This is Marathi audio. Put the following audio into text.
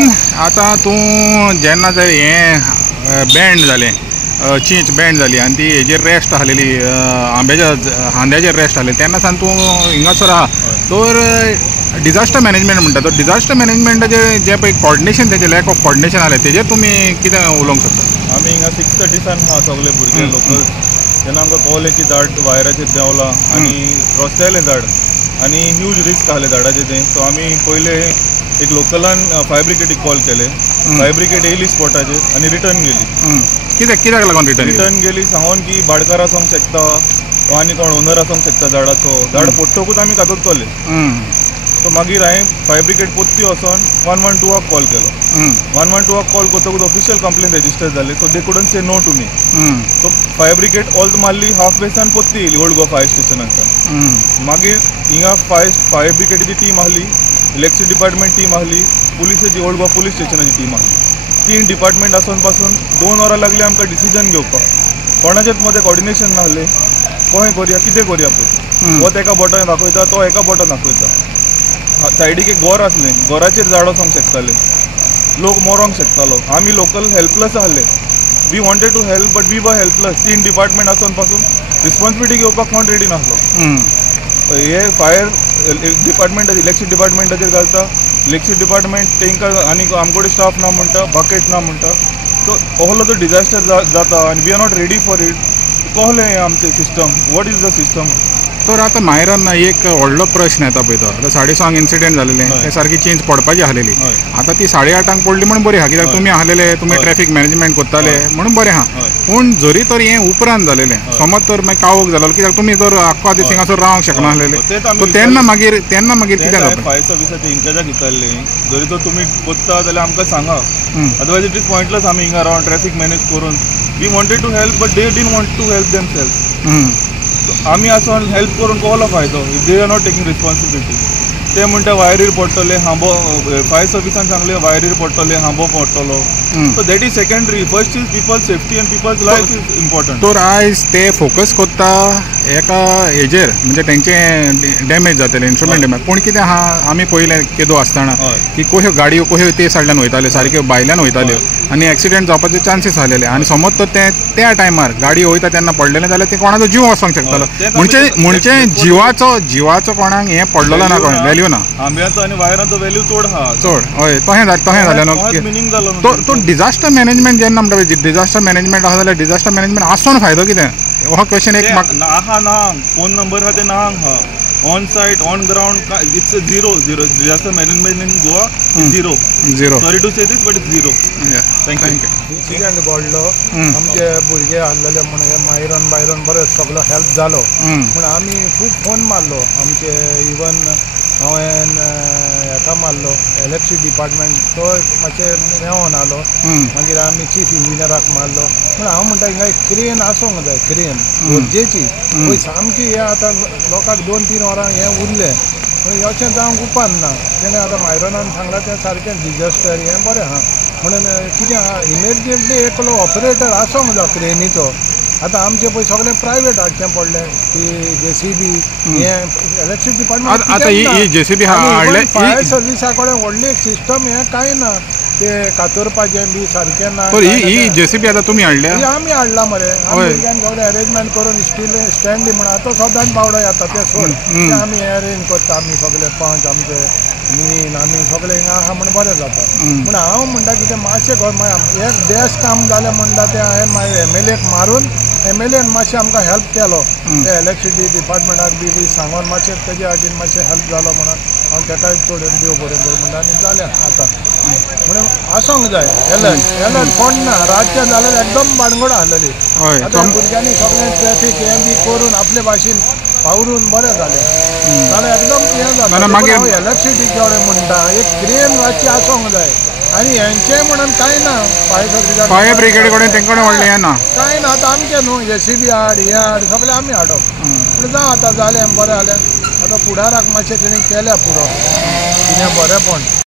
देन आतां तूं जेन्ना जर हें बँड जालें चींच बँड जाली आनी ती हेजेर रेस्ट आसलेली आंब्याच्या हांद्याचेर रेस्ट आसलेली तेन्ना सावन तूं हिंगासर आहा तर डिजास्टर मॅनेजमेंट म्हणटा तो डिजास्टर मॅनेजमेंटाचें जें पळय कॉर्डिनेशन तेजें लॅक ऑफ कॉर्डिनेशन जालें तेजेर तुमी कितें उलोवंक सोदता? आमी हिंगा 6:30 सान आहा सगळे भुरगे लोकल जेन्ना आमकां कळलें की झाड वायराचेर देंवलां आनी रस्त्यालें झाड आनी ह्यूज रिस्क आसलें झाडाचें तें सो आमी पयले एक लोकलान फायर ब्रिगेडीक कॉल केलें फायर ब्रिगेड येयली स्पॉटाचेर आनी रिटर्न गेली कित्याक लागून रिटर्न गेली सांगून की भाडकार आसूंक शकता वा आनी कोण ओनर आसूंक शकता झाडाचो झाड पडटकूच आमी कातरतले सो मागीर हांवें फायर ब्रिगेड पोत्ती वचोन 112 कॉल केलो 112 कॉल करतकूच ऑफिशियल कंप्लेन रेजिस्टर जाली so they couldn't say no to me so fire brigade ऑल मारली हाफ वेसान पोत्ती येयली ओल्ड गोवा फायर स्टेशनांतल्यान मागीर हिंगा फायर ब्रिगेडीची टीम आहली इलेक्ट्रिसिटी डिपार्टमेंट टीम आहली पुलिसेची ओल्ड गोवा पुलीस स्टेशनाची टीम आहली 3 डिपार्टमेंट आसून पासून 2 वरां लागली आमकां डिसिजन घेवपाक कोणाचेच मदें कॉर्डिनेशन नासलें खंय करया कितें करया पळय हो तेका बटन दाखयता तो एका बटन दाखयता सायडीक एक घर आसलें घराचेर झाड वचोंक शकताले लोक मरोंक शकतालो आमी लोकल हेल्पलेस आहले we wanted to help but we were helpless 3 department आसून पासून रिस्पॉन्सिबिलिटी घेवपाक कोण रेडी नासलो हे फायर डिपार्टमेंट इलेक्ट्रिसिटी डिपार्टमेंटाचेर घालता इलेक्ट्रिसिटी डिपार्टमेंट तांकां आनी आमकोडे स्टाफ ना म्हणटा बकेट ना म्हणटा सो असलो तो डिजास्टर जाता आनी we are not ready for it कहलें आमचें system what is the system तर आतां मायरान एक व्हडलो प्रश्न येता पळय तो आतां 6:30 इन्सिडेंट जालेलें ते सारकी चेंज पडपाची आसलेली आतां ती 8:30 पडली म्हणून बरी आहा कित्याक तुमी आहलेले तुमी ट्रॅफिक मॅनेजमेंट करताले म्हणून बरें आहा पूण जरी तर हें उपरांत जालेलें समज तर मागीर कावोक जालो कित्याक तुमी तर आख्खो दीस हिंगासर रावंक शकनासलेले तेन्ना मागीर कितें जाता फायर सर्विसाच्या इंचार्जाक विचारलें जरी तर तुमी कोत्ता जाल्यार आमकां सांगा अदरवायज इट इज पॉयंटलेस आमी हिंगा रावन ट्रॅफिक मॅनेज करून we wanted to help but they didn't want to help themselves आमी आसून हेल्प करून कसलो फायदो if they are not taking responsibility ते म्हणटा वायरीर पडटले हांबो फायर सर्विसान सांगले वायरीर पडटले हांबो पडटलो so that is secondary first is people's safety and people's life is important तर आयज ते फोकस करता एका हेजेर म्हणजे तेंचे डॅमेज जातले इंस्ट्रुमेंट डॅमेज पूण कितें आहा आमी पयलें केदो आसतना की कश्यो गाडयो कश्यो ते सायडल्यान वयताल्यो सारक्यो भायल्यान वयताल्यो आनी एक्सिडेंट जावपाचे चान्सीस आसलेले आनी समज तर त्या टायमार गाडी वयता तेन्ना पडलेले जाल्यार ते कोणाचो जीव वचोंक शकतालो म्हणजे जिवाचो कोणाक हें पडलेलो ना कोण व्हॅल्यू ना आंब्याचो आनी वायराचो व्हॅल्यू चड आहा चड हय तशें जालें न्हू मिनींग जालो तो डिजास्टर मॅनेजमेंट जेन्ना म्हणटा डिजास्टर मॅनेजमेंट आसा जाल्यार डिजास्टर मॅनेजमेंट आसून फायदो कितें हो क्वेश्चन एक आहा ना फोन नंबर आहा ते ना आहा on site on ground it's zero disaster management in Goa zero sorry to say this but it's zero thank you accident घडलो आमचे भुरगे आसलेले म्हणून मायरोन बायरोन बरें सगळो हेल्प जालो पूण आमी खूब फोन मारलो आमचे इवन हांवें हेका मारलो इलेक्ट्रिसिटी डिपार्टमेंट तो मातशें मेळोन आलो मागीर आमी चीफ इंजिनियराक मारलो पूण हांव म्हणटा हिंगा क्रेन आसूंक जाय क्रेन गरजेची पळय सामकी हें आतां लोकांक 2-3 वरां हें उरलें पूण अशें जावंक उपरना तेणें आतां मायरोनान सांगलां तें सारकें डिजास्टर हें बरें आहा म्हणून कितें आहा इमिडिएटली एकलो ऑपरेटर आसूंक जाय क्रेनीचो आतां आमचें पळय सगळें प्रायवेट हाडचें पडलें की JCB हें इलेक्ट्रिसिटी डिपार्टमेंट आतां ही JCB हाडले फायर सर्विसा कडेन व्हडली एक सिस्टम हें कांय ना ते कातरपाचें बी सारकें ना ही JCB आतां तुमी हाडल्या आमी हाडला मरे आमी भुरग्यांक सगळें अरेंजमेंट करून स्टील स्टँडी म्हणून आतां सदांच बावडो येता ते सोड ते आमी अरेंज करता आमी सगळे पंच आमचे मीन आमी सगळे हिंगा आहा म्हणून बरें जाता पूण हांव म्हणटा कितें मातशें एक बेस्ट काम जालें म्हणटा तें हांवें मागीर MLAक मारून MLAन मातशें आमकां हेल्प केलो ते इलेक्ट्रिसिटी डिपार्टमेंटाक बी सांगून मातशें तेजे हातीन मातशें हेल्प जालो म्हणून हांव तेकाय थोडें देव बरें करूं म्हणटा आनी जालें आतां म्हणून आसूंक जाय एलर्ट कोण ना रातचें जाल्यार एकदम भानगड आसलेली आतां भुरग्यांनी सगळें ट्रॅफीक हें बी करून आपले भाशेन पावरून बरें जालें जाल्यार एकदम हें जाता हांव इलेक्ट्रिसिटी कडेन म्हणटा एक क्रेन रातची आसूंक जाय आनी हेंचें म्हणून कांय ना फायर ब्रिगेडी कडेन तेंकडेन व्हडलें हें ना कांय ना आतां आमचें न्हू JCB हाड हें हाड सगळें आमी हाडप पूण जावं आतां जालें बरें जालें आतां फुडाराक मातशें तेणी केल्या पुरो कितें बरेंपण